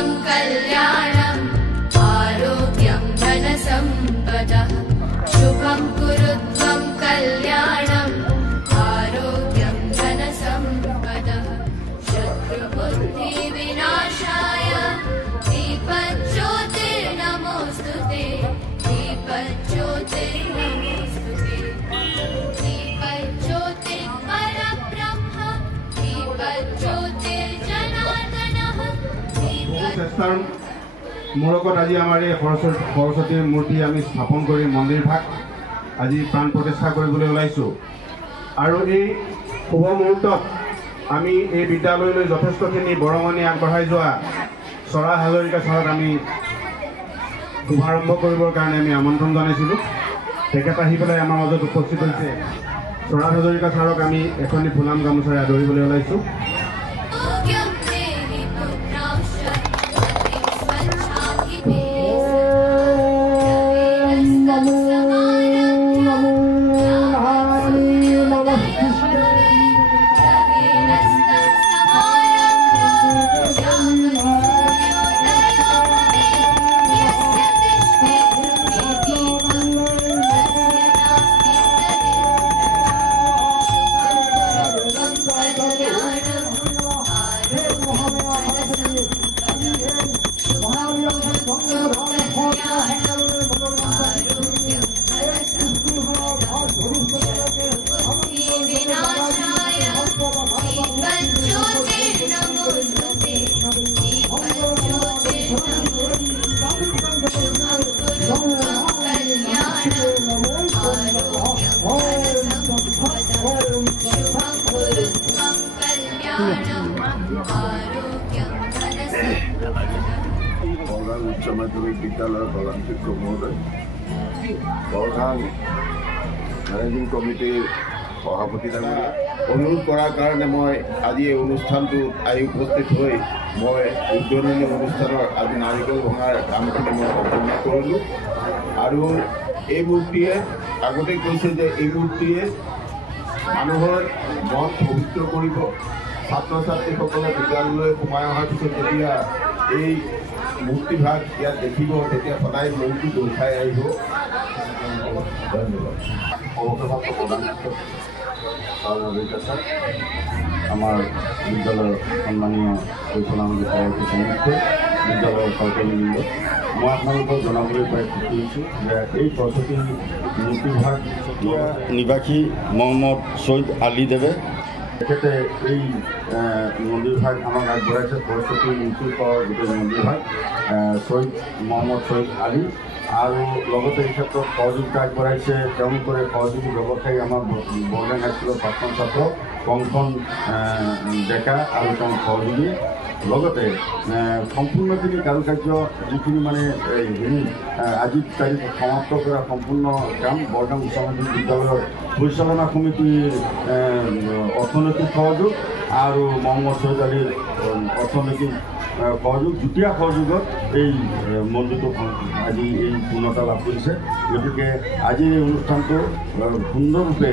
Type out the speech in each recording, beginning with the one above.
कल्याणम् आरोग्यं धनसम्पदः शुभं कुरु त्वं कल्याणम् आरोग्यं धनसम्पदः शत्रुबुद्धिविनाशाय दीपज्योतिर्नमोऽस्तुते दीपज्योतिर्नमोऽस्तुते दीपज्योतिर्परब्रह्म दीपज्योतिर्जनार्दनः চেষ্টাৰ মূৰত আজি আমাৰ এই সৰস্বতীৰ মূৰ্তি আমি স্থাপন কৰি মন্দিৰ ভাগ আজি প্ৰাণ প্ৰতিষ্ঠা কৰিবলৈ ওলাইছোঁ আৰু এই শুভ মুহূৰ্তত আমি এই বিদ্যালয়লৈ যথেষ্টখিনি বৰঙণি আগবঢ়াই যোৱা চৰা হাজৰিকা ছাৰক আমি শুভাৰম্ভ কৰিবৰ কাৰণে আমি আমন্ত্ৰণ জনাইছিলোঁ তেখেত আহি পেলাই আমাৰ মাজত উপস্থিত হৈছে চৰা হাজৰিকা ছাৰক আমি এখনি ফুলাম গামোচাৰে আদৰিবলৈ ওলাইছোঁ उच्च माध्यमिक विद्यालय प्रधान शिक्षक महोदय प्रधान मैनेजिंग कमिटिर सभापति डांगरिया अनुरोध करार कारण मैं आज ये अनुष्ठान उपस्थित हो मैं उद्घाटनी अनुष्ठान आज नारिकल भंगार कामखिनि मैं सम्पन्न करिलो आरो এই মূৰ্তিয়ে আগতে কৈছে যে এই মূৰ্তিয়ে মানুহৰ মন পবিত্ৰ কৰিব ছাত্ৰ ছাত্ৰীসকলে বিদ্যালয়লৈ সোমাই অহাৰ পিছত যেতিয়া এই মূৰ্তিভাগ ইয়াত দেখিব তেতিয়া সদায় মনটো দোখাই আহিব ধন্যবাদ অৱসৰপ্ৰাপ্ত প্ৰধান শিক্ষক আমাৰ বিদ্যালয়ৰ সন্মানীয় পৰিচালনা সভাপতি সমিতি বিদ্যালয়ৰ সহকৰ্মীবৃন্দ মই আপোনালোকক জনাবলৈ পাই খুশি হৈছোঁ যে এই সৰস্বতী মূৰ্তিভাগ নিবাসী মহম্মদ সৈয়দ আলী দেৱে তেখেতে এই মন্দিৰভাগ আমাক আগবঢ়াইছে সৰস্বতী মূৰ্তিৰ পৰা গোটেই মন্দিৰভাগ সৈয়দ মহম্মদ সৈয়দ আলী আৰু লগতে এই ক্ষেত্ৰত সহযোগিতা আগবঢ়াইছে তেওঁলোকৰে সহযোগী ব্যৱসায়ী আমাৰ বৰডাং হাইস্কুলৰ প্ৰাক্তন ছাত্ৰ কংকন ডেকা আৰু তেওঁৰ সহযোগী লগতে সম্পূৰ্ণখিনি কাৰুকাৰ্য যিখিনি মানে হেৰি আজিৰ তাৰিখ সমাপ্ত কৰা সম্পূৰ্ণ কাম বৰডাং উচ্চ মাধ্যমিক বিদ্যালয়ৰ পৰিচালনা সমিতিৰ অৰ্থনৈতিক সহযোগ আৰু মহম্মদ সৈয়দ আলীৰ অৰ্থনৈতিক সহযোগ যুটীয়া সহযোগত এই মন্দিৰটো আজি এই পূৰ্ণতা লাভ কৰিছে গতিকে আজিৰ এই অনুষ্ঠানটো সুন্দৰৰূপে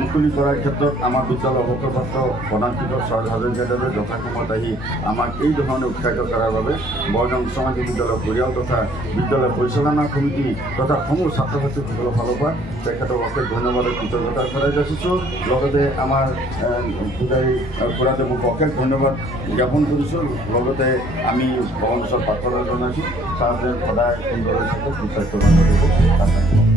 মুকলি কৰাৰ ক্ষেত্ৰত আমাৰ বিদ্যালয়ৰ অৱসৰপ্ৰাপ্ত প্ৰধান শিক্ষক চৰা হাজৰিকাদেৱে যথাসময়ত আহি আমাক এই ধৰণে উৎসাহিত কৰাৰ বাবে বৰডাং উচ্চ মাধ্যমিক বিদ্যালয়ৰ পৰিয়াল তথা বিদ্যালয় পৰিচালনা সমিতি তথা সমূহ ছাত্ৰ ছাত্ৰীসকলৰ ফালৰ পৰা তেখেতক অশেষ ধন্যবাদ কৃতজ্ঞতা জনাই যাচিছোঁ লগতে আমাৰ পূজাৰী খুৰাদেৱক অশেষ ধন্যবাদ জ্ঞাপন কৰিছোঁ লগতে আমি ভগৱানৰ ওচৰত প্ৰাৰ্থনা জনাইছোঁ ছাৰ যে সদায় সুন্দৰ থাকে সুস্বাস্থ্যৱান হৈ থাকিব